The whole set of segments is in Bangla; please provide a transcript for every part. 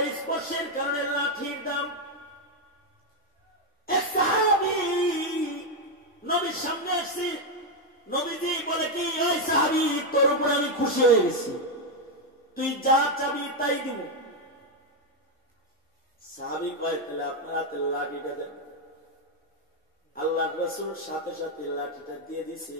কবরের স্পর্শের কারণে লাঠির দাম। এক সাহাবী নবীর সামনে আসছে, নবীজি বলে কি, ওই সাহাবী তোর উপর আমি খুশি হয়ে গেছি, তুই যা চাবি তাই দিব। সাহাবী কয় তাহলে আপনার হাতে লাঠিটা দেন। আল্লাহ রাসূল সাথে সাথে লাঠিটা দিয়ে দিছে।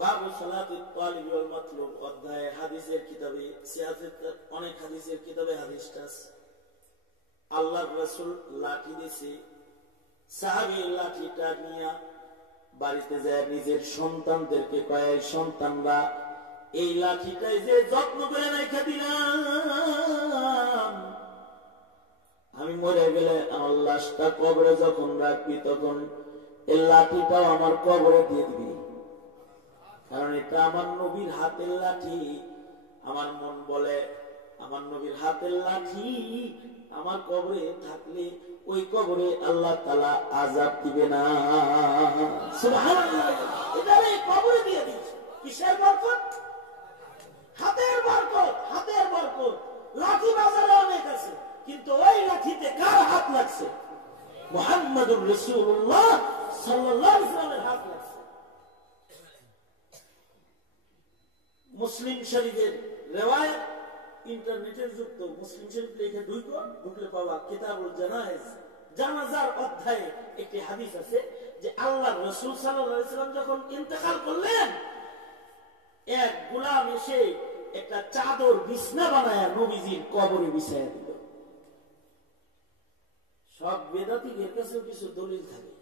বাবু সালাতুত তালিব ওয়াল মাতলুব অধ্যায়ে হাদিসের কিতাবে সিয়াসত অনেক হাদিসের কিতাবে হাদিসটা আছে। আল্লাহর রাসূল লাঠি দিছে, সাহাবী লাঠিটা নিয়ে বাড়িতে যায় নিজের সন্তানদেরকে কয়, সন্তানরা এই লাঠিটাই যে যত্ন করে রেখে দিলাম, আমি মরে গেলে আমার লাশটা কবরে যখন রাখবি তখন এই লাঠিটাও আমার কবরে দিয়ে দিবি, কারণ এটা আমার নবীর হাতের লাঠি। আমার মন বলে আমার নবীর হাতের লাঠি আমার কবরে থাকলে ওই কবরে আল্লাহ তাআলা আযাব দিবে না। সুবহানাল্লাহ, এটা এই কবরে দিয়ে দিয়েছে। কিসের বরকত? হাতের বরকত। হাতের বরকত। লাঠি বাজারে অনেক আছে, কিন্তু ওই লাঠিতে কার হাত লাগছে? মুহাম্মদুর রাসূলুল্লাহ সাল্লাল্লাহু আলাইহি ওয়াসাল্লামের হাত লাগছে। মুসলিম শরীফের রিওয়ায়াত, ইন্টারনেটের যুক্ত মুসলিম শরীফ লিখে ঢুকলে পাওয়া কিতাবুল জানায়েজ, জানাজার অধ্যায়ে একটি হাদিস আছে যে আল্লাহর রাসূল সাল্লাল্লাহু আলাইহি ওয়াসাল্লাম যখন ইন্তেকাল করলেন, এক গোলাম এসে একটা চাদর বিছনা বানায়া নবীজির কবরে বিছায়া দিল। সব বেদাতীদের কাছে কিছু দলিল থাকে,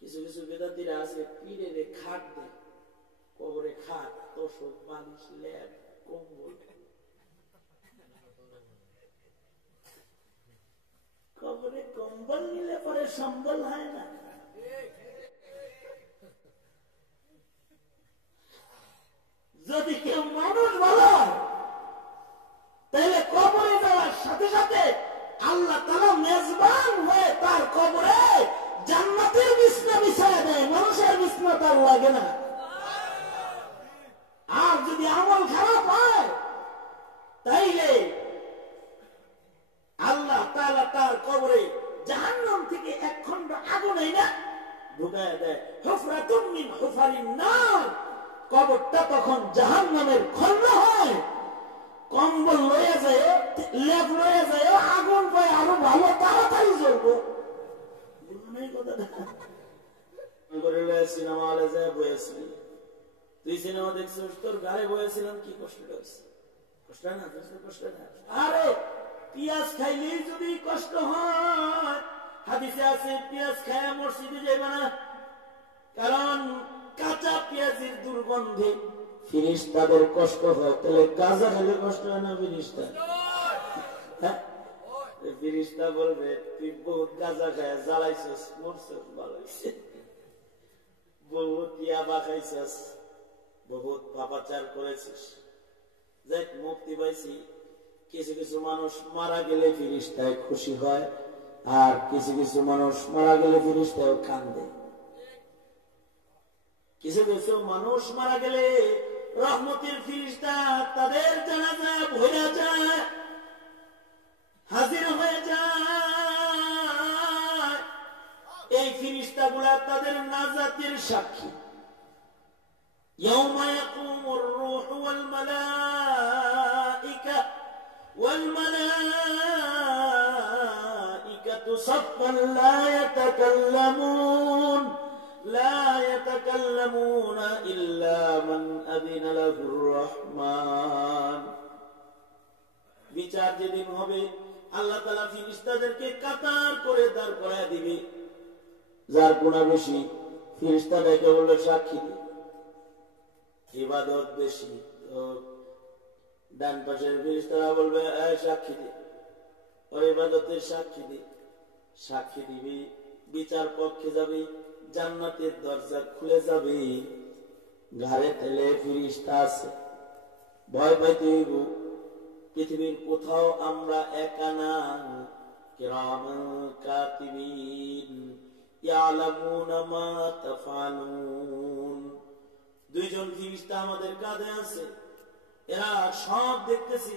কিছু কিছু বেদাতীরা আছে পীরের খাট দেয় কবরে, খাট, তোষক, বালিশ, লেপ, কম্বল। কবরে কম্বল নিলে পরে সম্বল হয় না। যদি কেউ মানুষ বলো তাহলে কবরে যাওয়ার সাথে সাথে আল্লাহ তাআলা মেজবান হয়ে তার কবরে জান্নাতের বিছনা বিছায়া দেয়, মানুষের বিছনা তার লাগে না। আর যদি আমল খারাপ হয় তাইলে আল্লাহ তাআলা তার কবরে জাহান্নাম থেকে এক খণ্ড আগুন এনে ঢুকায়া দেয়। হুফরাতুম মিন হুফারিন নার, কবরটা তখন জাহান্নামের খণ্ড হয়। কম্বল লয়ে যায়, লেপ লয়ে যায়, আগুন পায় আরো ভালো তাড়াতাড়ি জ্বলবো। সিনেমা হলে যায় বয়েছিলি, তুই সিনেমা দেখছিস, তোর গায়ে বয়েছিলাম, কি কষ্ট হয়েছে? কষ্ট হয় না? কষ্ট হয় না? আরে পিয়াজ খাইলেই যদি কষ্ট হয়, হাদিসে আছে পিয়াজ খায়া মসজিদে যাইবা না, কারণ কাঁচা পেঁয়াজের দুর্গন্ধে ফিরিস্তাদের কষ্ট হয়। তাহলে গাঁজা খেলে কষ্ট হয় না ফিরিস্তা? হ্যাঁ, ফিরিস্তা বলবে তুই বহুত গাঁজা খায় জ্বালাইছিস, মরছিস, ভালো হয়েছে। বহুত ইয়াবা খাইছিস, বহুত পাপাচার করেছিস, যাই মুক্তি পাইছি। কিছু কিছু মানুষ মারা গেলে ফিরিস্তায় খুশি হয়, আর কিছু কিছু মানুষ মারা গেলে ফিরিস্তায় কান্দে। কিছু কিছু মানুষ মারা গেলে রহমতের ফিরিস্তা তাদের জানাজা ভরে যায়, হাজির হয়ে যায়। এই ফিরিস্তা গুলা তাদের নাজাতের সাক্ষী। ইয়াউমা ইয়াকুমুর রূহু ওয়াল মালাইকাতু সাফফান লা ইয়াতাকাল্লামুনা ইল্লা মান আযিনা লাহুর রহমান। বিচার যেদিন হবে আল্লাহ তাআলা ফেরেশতাদেরকে কাতার করে দাঁড় করায় দিবে। যার গুনাহ বেশি ফেরেশতাদেরকে বলবে সাক্ষী দে, ইবাদত বেশি তো ডান পাশের ফেরেশতারা বলবে সাক্ষী দে, ওর ইবাদতের সাক্ষী দে। সাক্ষী দিবি, বিচার পক্ষে যাবে, জান্নাতের দরজা খুলে যাবে। ঘরে তেলে ফেরেশতা আছে, ভয় পাইতে হইব। পৃথিবীর কোথাও আমরা একা না, কিরামান কাতিবিন ইয়ালামুনা মা তাফআলুন। দুইজন ফেরেশতা আমাদের কাঁধে আছে, এরা সব দেখতেছি,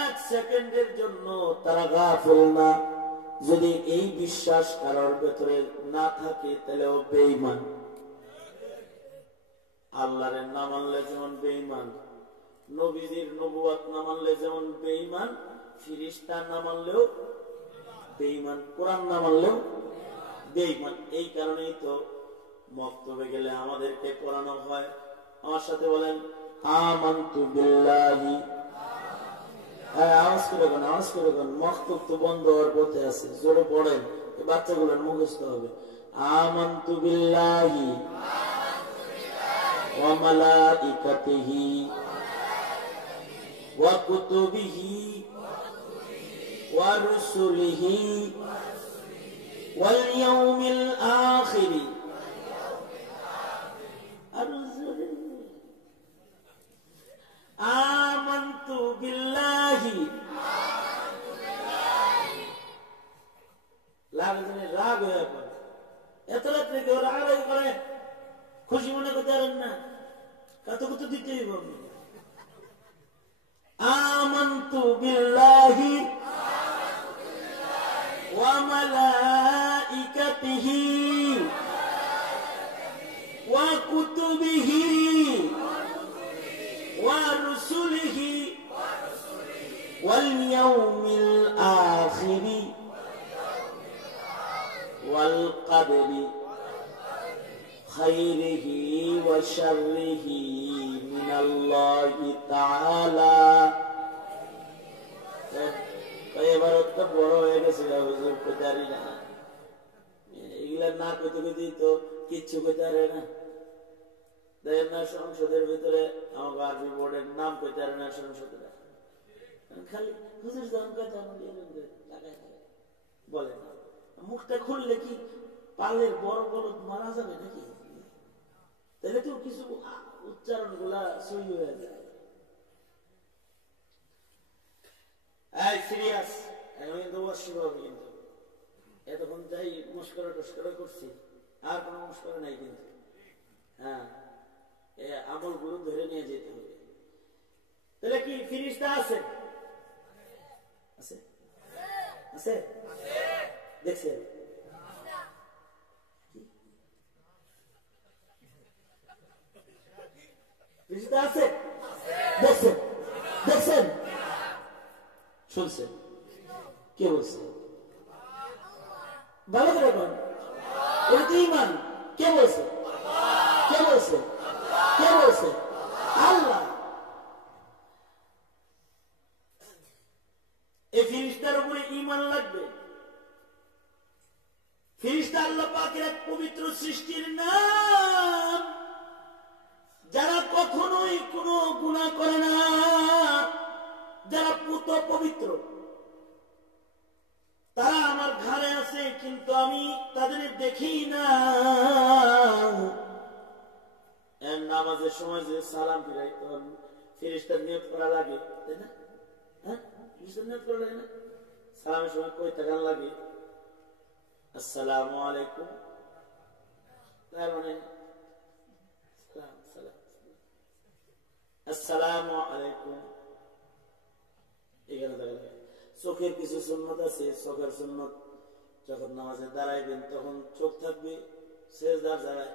এক সেকেন্ডের জন্য তারা গাফিল না। যদি এই বিশ্বাস কারোর ভেতরে না থাকে তাহলে ও বেঈমান। আল্লাহর না মানলে যেমন বেঈমান, নবীজির নবুয়ত না মানলে যেমন বেঈমান, ফেরেশতা না মানলেও বেঈমান, কোরআন না মানলেও বেঈমান। এই কারণেই তো মক্তবে গেলে আমাদেরকে পড়ানো হয়। আমার সাথে বলেন আমানতু বিল্লাহি। আওয়াজ করে গান, আওয়াজ করে গান। মক্তব তো বন্ধ হওয়ার পথে আছে, জোরে পড়েন, বাচ্চাগুলোর মুখস্থ হবে। আমানতু বিল্লাহি ওয়া মালাইকাতিহি ওয়া কুতুবিহি ওয়া রুসুলিহি ওয়াল ইয়াউমিল আখির। আমানতু বিল্লাহি। রাগ হয়ে পড়ে, এত রাত্রে কেউ রাগারাগি করে, খুশি মনে করতে পারেন না, কত কত দিতেই হবে। আমানতু বিল্লাহি ওয়া মালাইকাতিহি ওয়া কুতুবিহি ওয়া রুসুলিহি ওয়াল ইয়াউমিল আখির ওয়াল কদরি খাইরিহি ওয়া শাররিহি মিনাল্লাহি তাআলা। এবার তো বড় হয়ে গেছে হুজুর, কইতারি না এগুলা, না কইতে কইতেই তো কিচ্ছু কইতে পারে না। দেখেন না সংসদের ভিতরে আমার আরবি বোর্ডের নাম কইতে পারে না সংসদের, খালি হুজুর যখন বলে না। মুখটা খুললে কি পালের বড় বড় মারা যাবে নাকি? তাহলে তো কিছু উচ্চারণ গুলা সই হয়ে যায়। সিরিয়াস, আমি কিন্তু অস্বীকার কিন্তু এতক্ষণ যাই মুস্করা টস্করা করছি, আর কোনো মুস্করা নাই কিন্তু। হ্যাঁ, আমল গুলো ধরে নিয়ে যেতে হবে। তাহলে কি ফেরেশতা আছে? আছে আছে দেখছেন? ফেরেশতা আছে দেখছেন? দেখছেন? শুনছেন? কে বলছে? ভালো করে বলেন, এটা তো ঈমান। কে বলছে? কে বলছে? কে বলছে? আল্লাহ। এই ফেরেশতার উপরে ঈমান লাগবে। ফেরেশতা আল্লাহ পাকের এক পবিত্র সৃষ্টির নাম, যারা কখনোই কোনো গুনাহ করে না, যারা পুত পবিত্র, তারা আমার ঘরে আছে, কিন্তু আমি তাদের দেখি না। নামাজের সময় যে সালাম ফিরাই, তখন ফেরেশতার নিয়ত করা লাগে, তাই না? হ্যাঁ, ফেরেশতার নিয়ত করা লাগে না? সালামের সময় কই তাকান লাগে? আসসালামু আলাইকুম, তার মানে সালাম সালাম, আসসালামু আলাইকুম, এখানে দেখা লাগে। চোখের কিছু সুন্নত আছে, চোখের সুন্নত যখন নামাজে দাঁড়াইবেন তখন চোখ থাকবে সেজদার জায়গায়।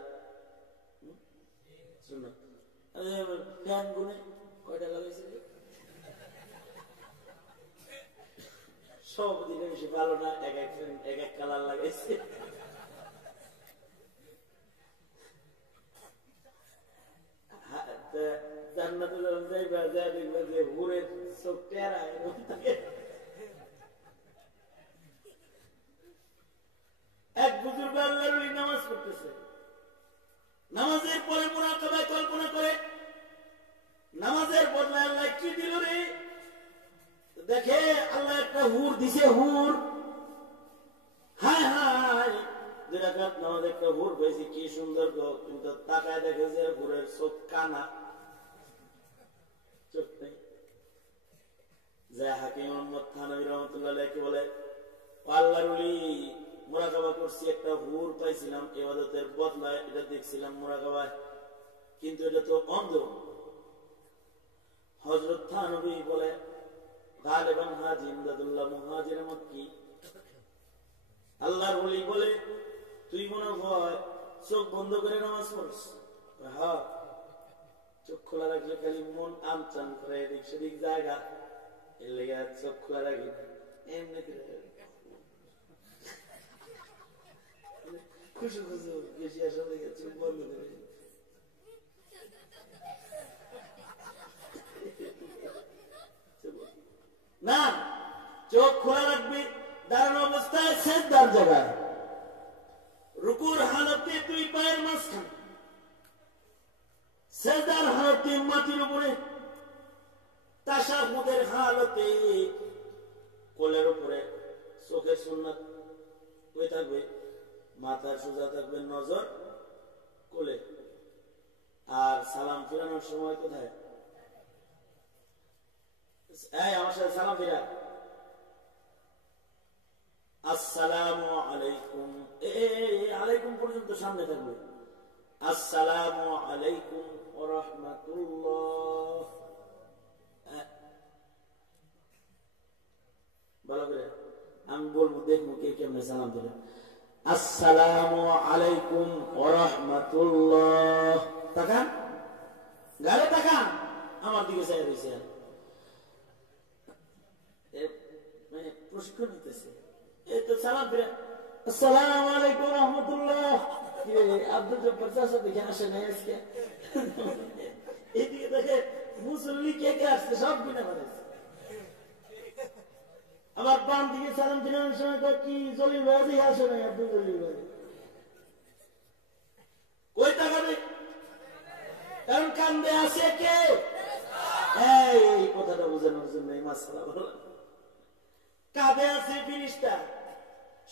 সুন্নত ফ্যান গুনে কয়টা লাগাইছে? সব দিকে বেশি ভালো না, এক এক কালার লাগাইছে। জান্নাতে যখন যাইবা, যা দেখবা যে হুরের চোখ টেরা এরকম থাকে। এক বুজুর্গ আল্লাহর ওলি নামাজ পড়তেছে, নামাজের পরে মুরাকাবায় কল্পনা করে, নামাজের বদলে আল্লাহ কি দিল রে? দেখে আল্লাহ একটা হুর দিছে, হুর। হায় হায়, দুই রাকাত নামাজ একটা হুর পেয়েছি, কি সুন্দর গো। কিন্তু তাকায় দেখে যে হুরের চোখ কানা, চোখ নেই। যে হাকিম মুহাম্মদ থানভী রাহমাতুল্লাহ আলাইহি বলে, আল্লাহর ওলি মুরাকাবা করছি, একটা হুর পাইছিলাম ইবাদতের বদলায়, এটা দেখছিলাম মুরাকাবায়, কিন্তু এটা তো অন্ধ। হযরত থানবী বলে গালিবান হাজী ইমদাদুল্লাহ মুহাজির মক্কি আল্লাহর ওলি বলে তুই মনে হয় চোখ বন্ধ করে নামাজ পড়ছ? হ্যাঁ, চোখ খোলা রাখলে খালি মন আমচান করে এদিক সেদিক জায়গা, এর লেগে চোখ খোলা রাখি এমনি খুশি খুশি বেশি আসা লেগে চোখ বন্ধ করে না, চোখ খোলা রাখবি দাঁড়ানো অবস্থায় সেজদার জায়গায়, রুকুর হালতে দুই পায়ের মাঝখানে, সেজদার হালতে মাটির উপরে, তাশাহুদের হালতে কোলের উপরে, চোখের সুন্নাত হয়ে থাকবে, মাথা সোজা থাকবে, নজর কোলে। আর সালাম ফিরানোর সময় কোথায়? আমার সাথে সালাম ফিরা, আসসালামু আলাইকুম, আলাইকুম পর্যন্ত সামনে থাকবে, আসসালামু আলাইকুম ওয়া রাহমাতুল্লাহ। ভালো করে আমি বলবো, দেখবো কে কেমনে সালাম দিলে। আসসালামু আলাইকুম ওয়া রাহমাতুল্লাহ। তাকান, গালে তাকান, আমার দিকে চাই রয়েছে, প্রশিক্ষণ নিতেছে। এই তো সালাম ফিরে, আসসালামু আলাইকুম ওয়া রাহমাতুল্লাহ। আব্দুল জব্বার চাচা দেখে আসে নাই আজকে, এদিকে দেখে মুসল্লি কে কে আসছে সব গুণে বাড়াইছে। আবার বাম দিকে সালাম ফিরানোর সময় কি জলিল ভাই দেখে আসে নাই, আব্দুল জলিল ভাই কই তাকাবে, কারণ কান্দে আসে কে? এই কথাটা বোঝানোর জন্য এই মাসালা বললাম। কাঁধে আছে ফিরিস্তা,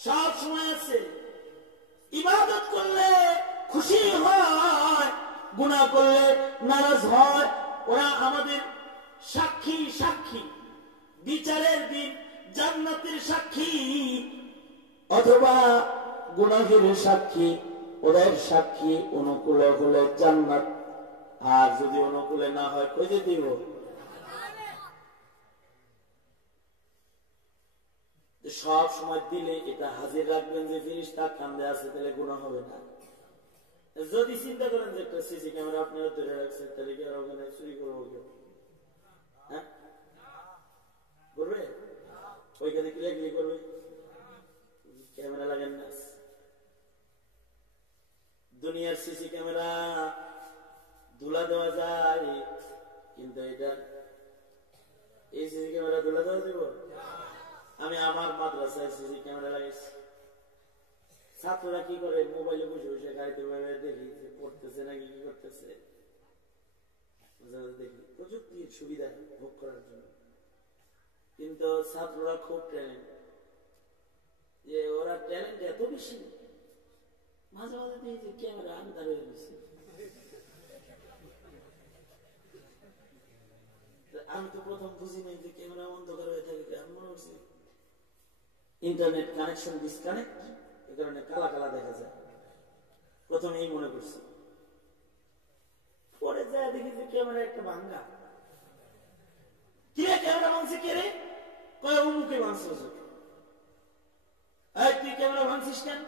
সব সময় আছে। ইবাদত করলে খুশি হয়, গুনাহ করলে নারাজ হয়। ওরা আমাদের সাক্ষী, সাক্ষী বিচারের দিন, জান্নাতের সাক্ষী অথবা গুনাহের সাক্ষী। ওদের সাক্ষী অনুকূলে হলে জান্নাত, আর যদি অনুকূলে না হয় কইতে দিব। সব সময় দিলে এটা হাজির রাখবেন যে ফিরিস্তা কান্দে আছে, তাহলে গুনাহ হবে না। যদি চিন্তা করেন যে একটা সিসি ক্যামেরা আপনারা ধরে রাখছেন, তাহলে কি আর ওখানে চুরি করবো কেউ? হ্যাঁ, করবে? ওইখানে ক্লিয়ারলি করবে, ক্যামেরা লাগেন না। দুনিয়ার সিসি ক্যামেরা ধুলা দেওয়া যায়, কিন্তু এটা এই সিসি ক্যামেরা ধুলা দেওয়া দিব? আমি আমার মাদ্রাসায় সিসি ক্যামেরা লাগাইছি। ছাত্ররা কি করে, মোবাইলে বসে বসে গাড়িতে দেখি পড়তেছে নাকি কি করতেছে, দেখি প্রযুক্তির সুবিধা ভোগ করার জন্য। কিন্তু ছাত্ররা খুব ট্যালেন্ট, যে ওরা ট্যালেন্ট এত বেশি, মাঝে মাঝে দেখি ক্যামেরা আন্ধার হয়ে গেছে। আমি তো প্রথম বুঝি নাই যে ক্যামেরা অন্ধকার হয়ে থাকে, আমি মনে করছি ইন্টারনেট কানেকশন ডিসকানেক্ট, এই কারণে কালা কালা দেখা যায়, প্রথমে এই মনে করছি। পরে যায় দেখি যে ক্যামেরা একটা ভাঙ্গা। কি রে ক্যামেরা ভাঙছে? কে রে? কয় মুখে ভাঙছে। তুই ক্যামেরা ভাঙছিস কেন?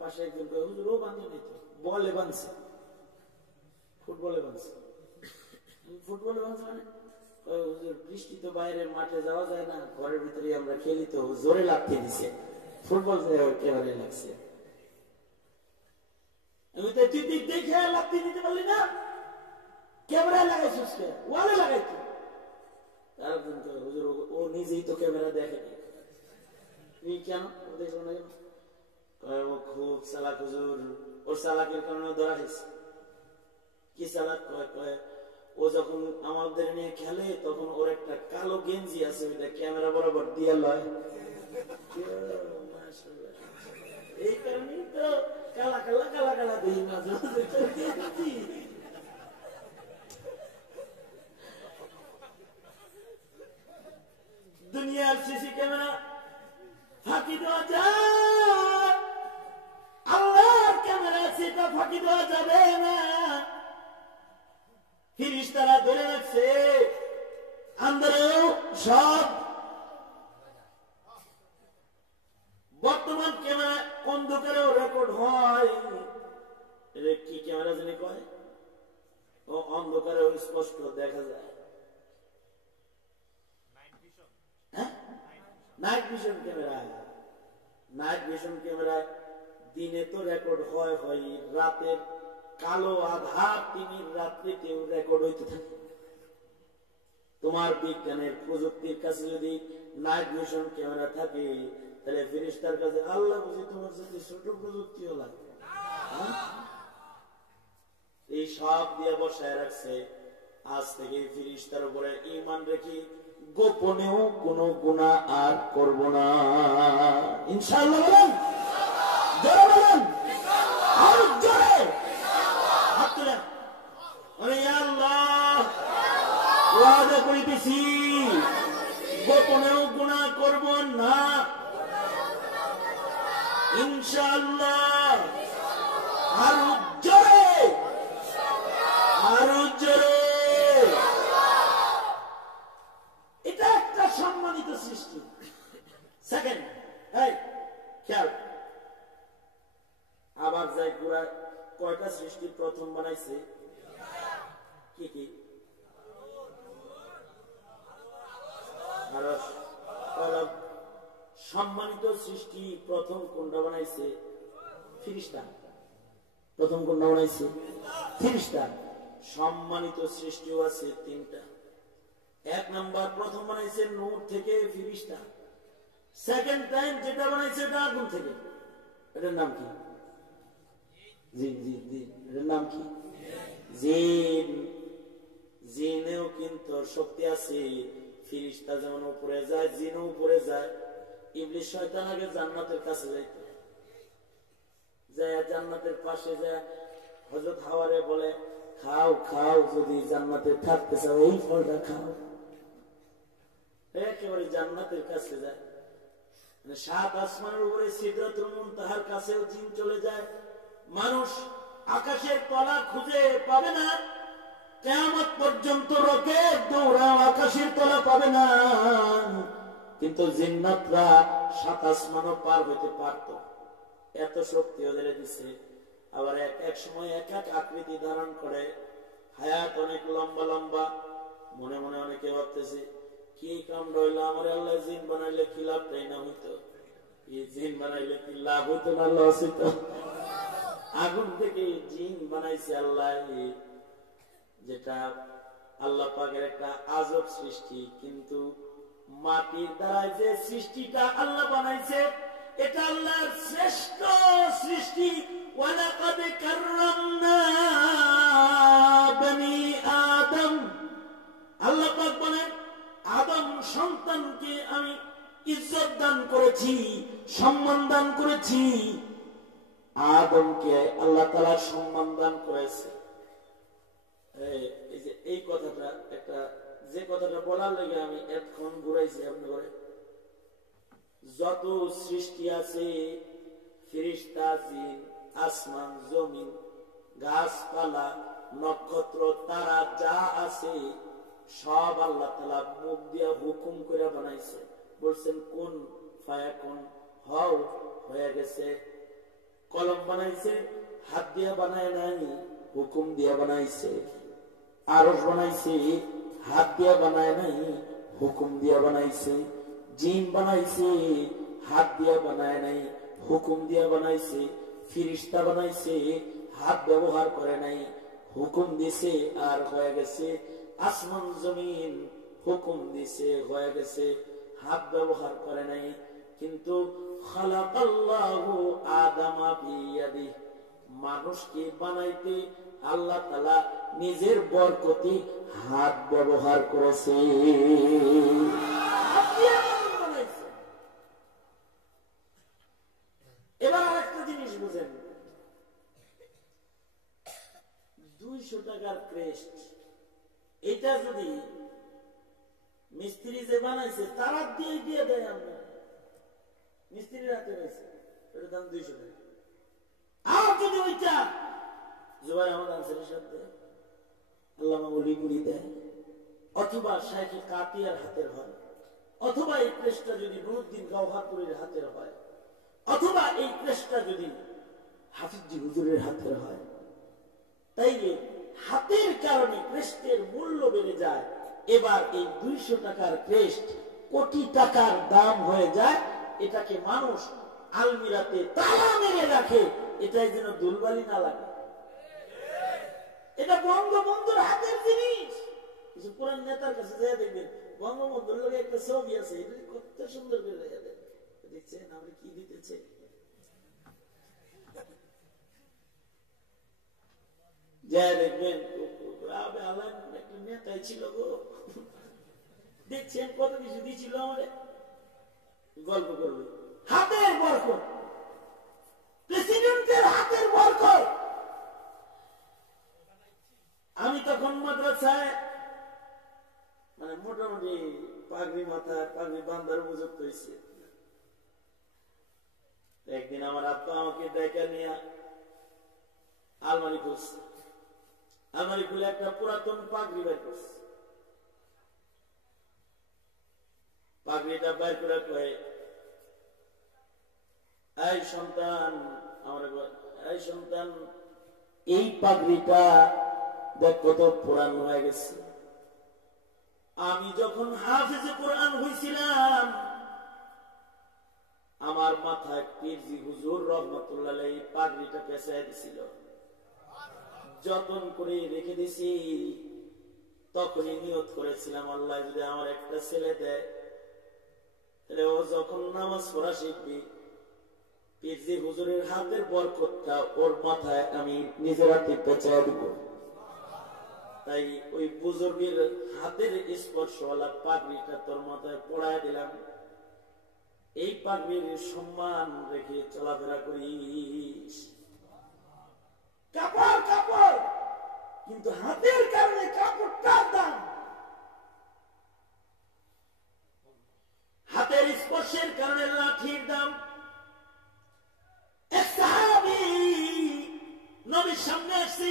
পাশে একজন কয় হুজুর ও ভাঙে নাই তো, বলে ভাঙছে, ফুটবলে ভাঙছে। ফুটবলে ভাঙছে মানে বৃষ্টি তো বাইরের মাঠে যাওয়া যায় না, ঘরের ভিতরে আমরা খেলি, তো জোরে লাগতে দিছে, ফুটবল একেবারে লাগছে। আমি তো তুই দেখে লাগতে দিতে পারলি না, ক্যামেরায় লাগাইছিস, ওয়ালে লাগাইছি। তারপর হুজুর ও নিজেই তো ক্যামেরা দেখে, তুমি কেন দেখো না? ও খুব চালাক হুজুর, ওর চালাকের কারণে ধরা হয়েছে। কি চালাক? কয় ও যখন আমাদের নিয়ে খেলে তখন ওর একটা কালো গেঞ্জি আছে, ওইটা ক্যামেরা বরাবর দিয়ে লয়। এই কারণেই তো কালা কালা কালা কালা দিই মাঝে মাঝে। দুনিয়ার সিসি ক্যামেরা ফাঁকি দেওয়া যায়, আল্লাহর ক্যামেরা সেটা ফাঁকি দেওয়া যাবে না। ফিরিস্তা ফেরেশতারা ধরে রাখছে, আন্দারেও সব। বর্তমান ক্যামেরা অন্ধকারেও রেকর্ড হয়। কি ক্যামেরা জানি কয়, ও অন্ধকারেও স্পষ্ট দেখা যায়। হ্যাঁ, night vision camera. Night vision camera দিনে তো রেকর্ড হয়, রাতের কালো আধার তিমির রাত্রিতেও রেকর্ড হইতে থাকে। তোমার বিজ্ঞানের প্রযুক্তির কাছে যদি নাইট ভিশন ক্যামেরা থাকে, তাহলে ফেরেশতার কাছে আল্লাহ বুঝি তোমার যদি ছোট প্রযুক্তিও লাগবে। এই সব দিয়ে বসায় রাখছে। আজ থেকে ফেরেশতার উপরে ঈমান রেখে গোপনেও কোনো গুনাহ আর করব না, ইনশাআল্লাহ। বলেন, জোরে বলেন, আর জোরে হাত তুলেন। আরে আল্লাহ, ওয়াদা করিতেছি গোপনেও গুনাহ করব না, ইনশাআল্লাহ। আর জোরে, আর জোরে। এটা একটা সম্মানিত সৃষ্টি। সেকেন্ড, খেয়াল। আবার যাই পুরা কয়টা সৃষ্টি প্রথম বানাইছে? কি কি? সম্মানিত সৃষ্টি প্রথম কোনটা বানাইছে? ফেরেশতা। প্রথম কোনটা বানাইছে? ফেরেশতা। সম্মানিত সৃষ্টিও আছে তিনটা। এক নাম্বার প্রথম বানাইছে নূর থেকে ফেরেশতা। সেকেন্ড টাইম যেটা বানাইছে এটা আগুন থেকে। এটার নাম কি? জিন। জিন জিন, এটার নাম কি? জিন। জিনেও কিন্তু শক্তি আছে। ফেরেশতা যেমন উপরে যায়, জিনও উপরে যায়। ইবলিস শয়তান আগে জান্নাতের কাছে যাইতো, যায় জান্নাতের পাশে যায় হযরত হাওয়ারে বলে, খাও খাও, যদি জান্নাতে থাকতে চাও এই ফলটা খাও। একেবারে জান্নাতের কাছে যায়। মানে ৭ আসমানের উপরে সিদরাতুল মুনতাহার কাছেও জিন চলে যায়। মানুষ আকাশের তলা খুঁজে পাবে না, কিয়ামত পর্যন্ত রকেট দৌড়াও আকাশের তলা পাবে না। কিন্তু জিন্নাতরা ৭ আসমানও পার হইতে পারত, এত শক্তি ওদের দিচ্ছে। আবার এক সময় এক এক আকৃতি ধারণ করে, হায়াত অনেক লম্বা লম্বা। মনে মনে অনেকে ভাবতেছে, কি কাম রইল আমার, আল্লাহ জিন বানাইলে কি লাভটাই না হইতো, এই জিন বানাইলে কি লাভ হইতো না লস হইতো। আগুন থেকে জিন বানাইছে আল্লাহ, যেটা আল্লাহ পাকের একটা আজব সৃষ্টি। কিন্তু মাটির দ্বারা যে সৃষ্টিটা আল্লাহ বানাইছে, এটা আল্লাহর শ্রেষ্ঠ সৃষ্টি। ওয়ালাকাদ কাররামনা বনি আদম। আল্লাহ পাক বলেন, আদম সন্তানকে আমি ইজ্জত দান করেছি, সম্মান দান করেছি। আদমকে আল্লাহ তাআলা সম্মান দান করেছে। এই যে এই কথাটা, একটা যে কথাটা বলার লাগে আমি এতক্ষণ ঘুরাইছি আপনি করে, যত সৃষ্টি আছে ফেরেশতা, জিন, আসমান, জমিন, গাছপালা, নক্ষত্র, তারা যা আছে সব আল্লাহ তাআলা মুখ দিয়া হুকুম করে বানাইছে। বলছেন কোন ফায়াকুন, হও, হয়ে গেছে। কলম বানাইছে, হাত দিয়া বানায় নাই, হুকুম দিয়া বানাইছে। আরশ বানাইছে, হাত দিয়া বানায় নাই, হুকুম দিয়া বানাইছে। জিন বানাইছে, হাত দিয়া বানায় নাই, হুকুম দিয়া বানাইছে। ফেরেশতা বানাইছে, হাত ব্যবহার করে নাই, হুকুম দিছে আর হয়ে গেছে। আসমান জমিন হুকুম দিছে, হয়ে গেছে, হাত ব্যবহার করে নাই। কিন্তু খালাকাল্লাহু আদামা বিয়াদি, মানুষকে বানাইতে আল্লাহ তাআলা নিজের বরকতি হাত ব্যবহার করেছে। এবার আরেকটা জিনিস বুঝেন, 200 টাকার ক্রেস্ট, এটা যদি মিস্ত্রি যে বানাইছে তারা দিয়ে দেয়, আমরা মিস্ত্রির হাতে রয়েছে, এটার দাম 200 টাকা। আর যদি ওইটা জুবাইর আহমদ আনসারীর সাথে আল্লামা অলিপুরি দেয়, অথবা শাইখে কাতিয়ার হাতের হয়, অথবা এই ক্রেশটা যদি নুরুদ্দিন গওহারপুরীর হাতের হয়, অথবা এই ক্রেশটা যদি হাফিজি হুজুরের হাতের হয়, তাইলে হাতের কারণে ক্রেস্টের মূল্য বেড়ে যায়। এবার এই 200 টাকার ক্রেস্ট কোটি টাকার দাম হয়ে যায়। এটাকে মানুষ আলমিরাতে তালা মেরে রাখে, এটাই যেন দুলবালি না লাগে। এটা বঙ্গবন্ধুর হাতের জিনিস। কিছু পুরান নেতার কাছে যাই দেখবেন বঙ্গবন্ধুর লোক একটা ছবি আছে, এটা কত সুন্দর করে দেখছেন আমরা কি দিতেছে। যা দেখবেন একটা নেতাই ছিল গো, দেখছেন কত কিছু দিয়েছিল আমাদের, গল্প করবে হাতের বরকত, প্রেসিডেন্টের হাতের বরকত। আমি তখন মাদ্রাসায় মানে মোটামুটি পাগড়ি মাথা পাগড়ি বান্ধার উপযুক্ত হয়েছে। একদিন আমার আব্বা আমাকে দেখা নিয়ে আলমারি খুলছে, আলমারি খুলে একটা পুরাতন পাগড়ি বের করছে। পাগড়িটা বের করে কয়ে, এই সন্তান, আমার এই সন্তান, এই পাগড়িটা দেখ কত পুরান হয়ে গেছে। আমি যখন হাফেজে কোরআন হয়েছিলাম আমার মাথায় পীরজি হুজুর রহমতুল্লাহ আলাইহি পাগড়িটা পেঁচায় দিছিল, যতন করে রেখে দিছি। তখনই নিয়ত করেছিলাম আল্লাহ যদি আমার একটা ছেলে দেয়, তাহলে ও যখন নামাজ পড়া শিখবি পীরজি হুজুরের হাতের বরকতটা ওর মাথায় আমি নিজের হাতে পেঁচায় দিব। তাই ওই বুজুর্গের হাতের স্পর্শওয়ালা পাগড়িটা তোর মাথায় পড়ায় দিলাম। এই পাগড়ির সম্মান রেখে চলাফেরা করিস। কাপড় কাপড়, কিন্তু হাতের কারণে কাপড়টার দাম, হাতের স্পর্শের কারণে লাঠির দাম। এক সাহাবী নবীর সামনে আসছে,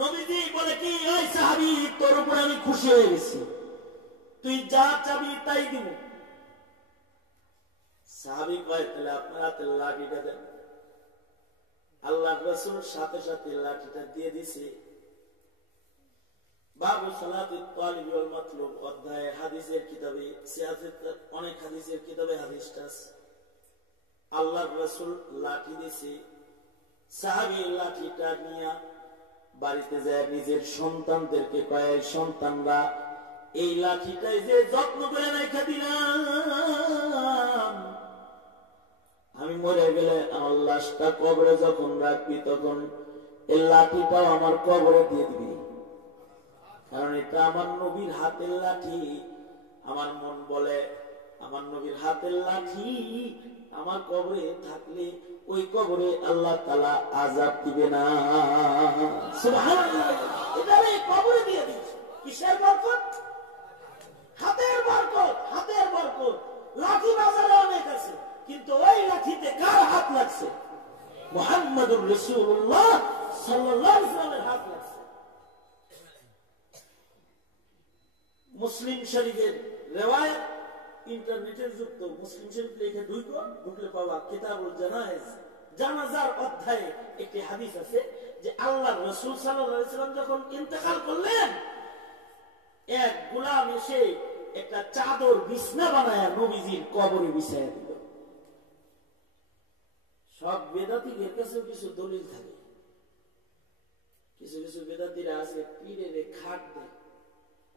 নবীজি বলে কি, ওই সাহাবী তোর উপর আমি খুশি হয়ে গেছি, তুই যা চাবি তাই দিব। সাহাবী কয় তাহলে আপনার হাতে লাঠিটা দেন। আল্লাহ রাসূল সাথে সাথে লাঠিটা দিয়ে দিছে। বাবু সালাতুত তালিব ওয়াল মাতলুব অধ্যায়ে হাদিসের কিতাবে সিয়াসের অনেক হাদিসের কিতাবে হাদিসটা আছে। আল্লাহ রাসূল লাঠি দিছে, সাহাবী লাঠিটা নিয়ে বাড়িতে যায় নিজের সন্তানদেরকে কয়, সন্তানরা এই লাঠিটাই যে যত্ন করে রেখে দিলাম, আমি মরে গেলে আমার লাশটা কবরে যখন রাখবি তখন এই লাঠিটাও আমার কবরে দিয়ে দিবি, কারণ এটা আমার নবীর হাতের লাঠি। আমার মন বলে আমার নবীর হাতের লাঠি আমার কবরে থাকলে ওই কবরে আল্লাহ তাআলা আযাব দিবে না। সুবহানাল্লাহ, এটা এই কবরে দিয়ে দিয়েছে। কিসের বরকত? হাতের বরকত। হাতের বরকত। লাঠি বাজারে অনেক আছে, কিন্তু ওই লাঠিতে কার হাত লাগছে? মুহাম্মদুর রাসূলুল্লাহ সাল্লাল্লাহু আলাইহি ওয়াসাল্লামের হাত লাগছে। মুসলিম শরীফের রিওয়ায়াত, ইন্টারনেটের যুক্ত মুসলিম শরীফ লিখে ঢুকলে পাওয়া কিতাবুল জানায়েজ, জানাজার অধ্যায়ে একটি হাদিস আছে যে আল্লাহর রাসূল সাল্লাল্লাহু আলাইহি ওয়াসাল্লাম যখন ইন্তেকাল করলেন, এক গোলাম এসে একটা চাদর বিছনা বানায়া নবীজির কবরে বিছায়া দিল। সব বেদাতীদের কাছে কিছু দলিল থাকে, কিছু কিছু বেদাতীরা আছে পীরের খাট দেয়,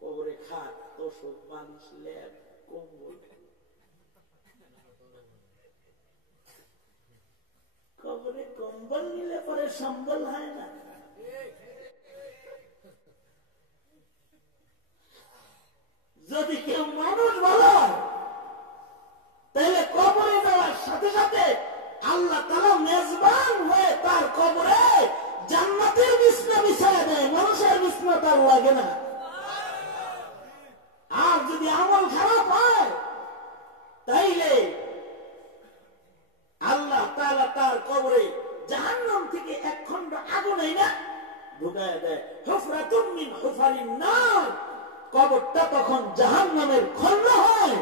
কবরে খাট, তোষক, বালিশ, লেপ, কম্বল। কবরে কম্বল নিলে পরে সম্বল হয় না। যদি কেউ মানুষ বলো তাহলে কবরে যাওয়ার সাথে সাথে আল্লাহ তাআলা মেজবান হয়ে তার কবরে জান্নাতের বিছনা বিছায়া দেয়, মানুষের বিছনা তার লাগে না। আর যদি আমল খারাপ হয় তাইলে আল্লাহ তাআলা তার কবরে জাহান্নাম থেকে এক খণ্ড আগুন না ঢুকায় দেয়। হুফরাতুম মিন যখন জাহান্নামের খন্ড হয়,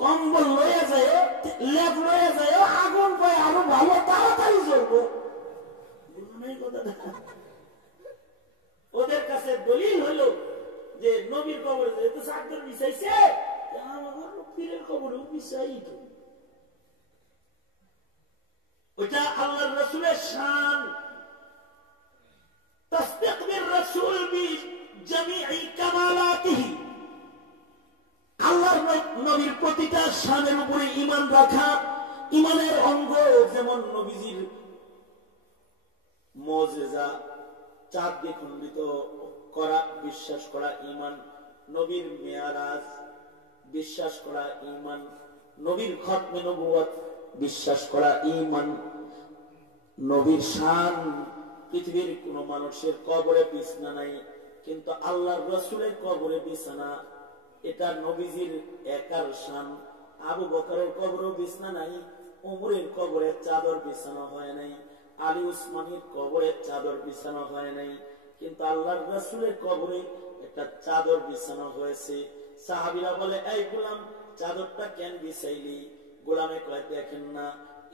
কম্বল লয়ে যায়, লেপ লয়ে যায়, আগুন পায় আরো ভালো তাড়াতাড়ি জ্বলবো। ওদের কাছে দলিল হলো যে নবীর কবরে যেহেতু চাদর বিছাইছে, আমার পীরের কবরেও বিছাই। ওইটা আল্লাহর রাসূলের শান। তাসদীক বির রাসূল বিজামিই কামালাতিহি, আল্লাহর নবীর প্রতিটা শানের উপরে ঈমান রাখা, ঈমানের অঙ্গ। যেমন নবীজির মুজিজা, চাঁদ দ্বিখণ্ডিত করা বিশ্বাস করা ঈমান, নবীর মেয়ারাজ বিশ্বাস করা ঈমান, নবীর খতমে নবুয়ত বিশ্বাস করা ঈমান, নবীর শান। পৃথিবীর কোন মানুষের কবরে বিছানা নাই, কিন্তু আল্লাহর রাসূলের কবরে বিছানা, এটা নবীজির একার শান। আবু বকরের কবরেও বিছানা নাই, ওমরের কবরে চাদর বিছানো হয় নাই, আলী উসমানের কবরে চাদর বিছানো হয় নাই, কিন্তু আল্লাহর রাসূলের কবরে একটা চাদর বিছানো হয়েছে। সাহাবীরা বলে, এই গোলাম, চাদরটা কেন বিছাইলি? গোলামে কয়, দেখেন না,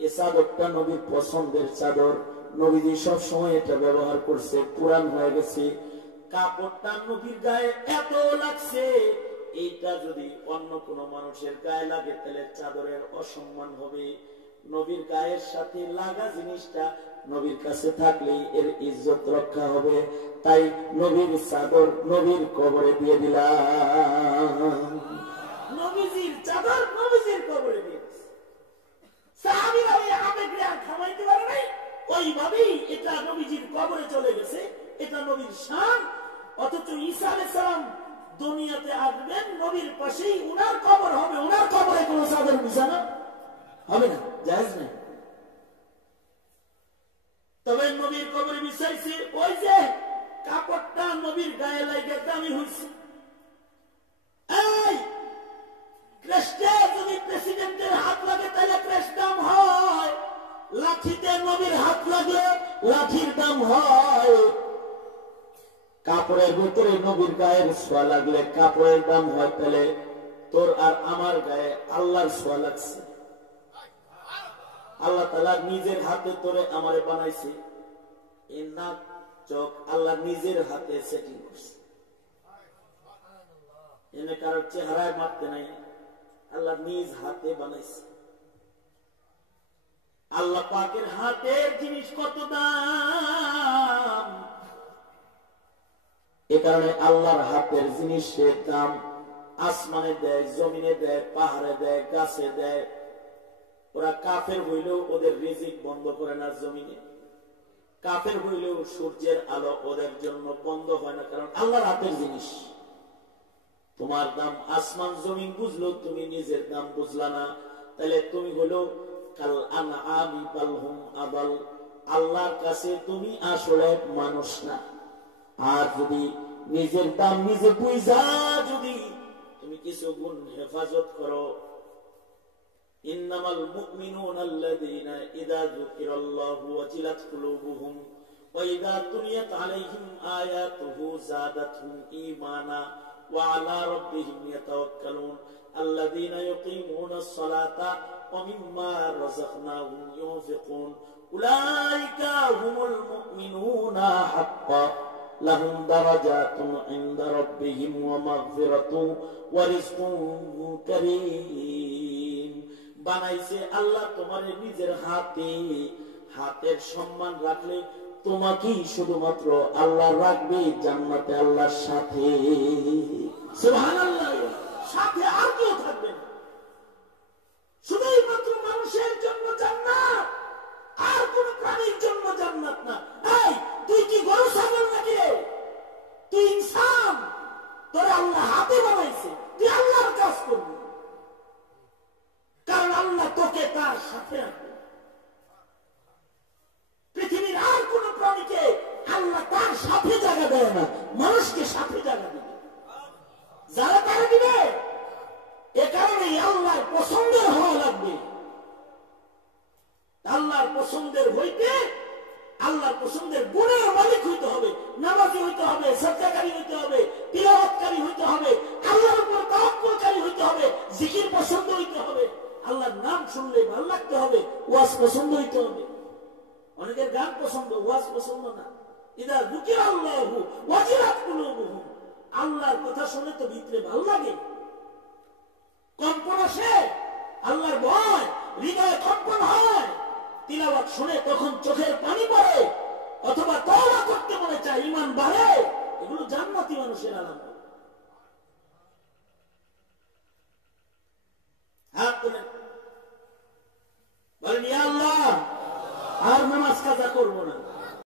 এ চাদরটা নবীর পছন্দের চাদর, নবীজি সব সময় এটা ব্যবহার করছে, পুরান হয়ে গেছে, কাপড়টা নবীর গায়ে এত লাগছে, এইটা যদি অন্য কোন মানুষের গায়ে লাগে তাহলে চাদরের অসম্মান হবে। নবীর গায়ের সাথে লাগা জিনিসটা নবীর কাছে থাকলে এর ইজ্জত রক্ষা হবে। তাই নবীর চাদর নবীর কবরে দিয়ে দিলাম। নবীজির চাদর নবীজির কবরে দিয়েছে। সাহাবীরা এই আবেগরে আর থামাইতে পারে নাই, ওইভাবেই এটা নবীজির কবরে চলে গেছে। এটা নবীর শান। অথচ ঈসা আলাইহিস সালাম দুনিয়াতে আসবেন, নবীর পাশেই উনার কবর হবে, উনার কবরে কোনো চাদর বিছানো হবে না, জায়েজ নাই। তবে নবীর কবরে বিছাইছে, ওই যে কাপড়টা নবীর গায়ে লাগে দামি হয়েছে। এই ক্রেস্টে যদি প্রেসিডেন্টের হাত লাগে তাহলে ক্রেস্ট দাম হয়, লাঠিতে নবীর হাত লাগলে লাঠির দাম হয়। কাপড়ের ভিতরে নবীর গায়ের ছোঁয়া লাগলে কাপড়ের দাম হয়। তাহলে তোর আর আমার গায়ে আল্লাহর ছোঁয়া লাগছে, আল্লাহ তাআলা নিজের হাতে তোরে আমারে বানাইছে। এই নাক চোখ আল্লাহ নিজের হাতে সেটিং করছে, এনে কারোর চেহারায় মারতে নাই, আল্লাহ নিজ হাতে বানাইছে। আল্লাহ পাকের হাতের জিনিস কত দাম! এ কারণে আল্লাহর হাতের জিনিসের দাম আসমানে দেয়, জমিনে দেয়, পাহাড়ে দেয়, গাছে দেয়। ওরা কাফের হইলেও ওদের রিজিক বন্ধ করে না জমিনে, কাফের হইলেও সূর্যের আলো ওদের জন্য বন্ধ হয় না, কারণ আল্লাহর হাতের জিনিস। তোমার দাম আসমান জমিন বুঝলো, তুমি নিজের দাম বুঝলা না, তাহলে তুমি হলো কাল আনআমি বাল হুম আদাল। আল্লাহর কাছে তুমি আসলে মানুষ না। আর যদি নিজের দাম নিজে বুঝা যদি তুমি কিছু গুণ হেফাজত করো, ইন্নামাল মুমিনুনা আল্লাযীনা ইযা যুকিরাল্লাহু ওয়াজিলাত কুলুবুহুম ওয়া ইযা তুলিয়াত আলাইহিম আয়াতুহু যাদাতহুম ঈমানা ওয়া আলা রাব্বিহিম ইয়াতাওয়াক্কালুন আল্লাযীনা ইউকিমুনাস সালাতা ওয়া মিম্মা রাযাকনাহুম ইউনফিকুন উলাইকা হুমুল মুমিনুনা হাক্কান লাহুম দারাজাতুন ইনদা রাব্বিহিম ওয়া মাগফিরাতুন ওয়া রিজকুন কারীম। বানাইছে আল্লাহ তোমার নিজের হাতে। হাতের সম্মান রাখলে তোমাকেই শুধুমাত্র আল্লাহ রাখবে জান্নাতে আল্লাহর সাথে। সুবহানাল্লাহ। সাথে আর কেউ থাকবে না, শুধুই মাত্র মানুষের জন্য জান্নাত, আর কোন প্রাণীর জন্য জান্নাত না। এই তুই কি গরু ছাগল নাকি? তুই ইনসান, তোর আল্লাহ হাতে বানাইছে, তুই আল্লাহর কাজ করবি, কারণ আল্লাহ তোকে তার সাথে রাখবে। পৃথিবীর আর কোন প্রাণীকে আল্লাহ তার সাথে জায়গা দেয় না, মানুষকে সাথে জায়গা দিবে, যারা তারা দিবে। এ কারণে আল্লাহর পছন্দের হওয়া লাগবে। আল্লাহর পছন্দের হইতে আল্লাহর পছন্দের গুণের মালিক হইতে হবে, নামাজি হইতে হবে, সাদকাকারী হইতে হবে, তিলাওয়াতকারী হইতে হবে, আল্লাহর জিকির পছন্দ হইতে হবে, আল্লাহর নাম শুনলে ভালো লাগতে হবে, ওয়াজ পছন্দ হইতে হবে। অনেকের গান পছন্দ, ওয়াজ পছন্দ না। ইদা যুকিরাল্লাহু ওয়াজিলাত কুলুবুহুম, আল্লাহর কথা শুনে তো ভিতরে ভালো লাগে, কম্পন আসে, আল্লাহর ভয় হৃদয়ে কম্পন হয়। তিলাওয়াত শুনে তখন চোখের পানি পড়ে, অথবা তওবা করতে মনে চায়, ঈমান বাড়ে। এগুলো জান্নাতি মানুষের আলামত।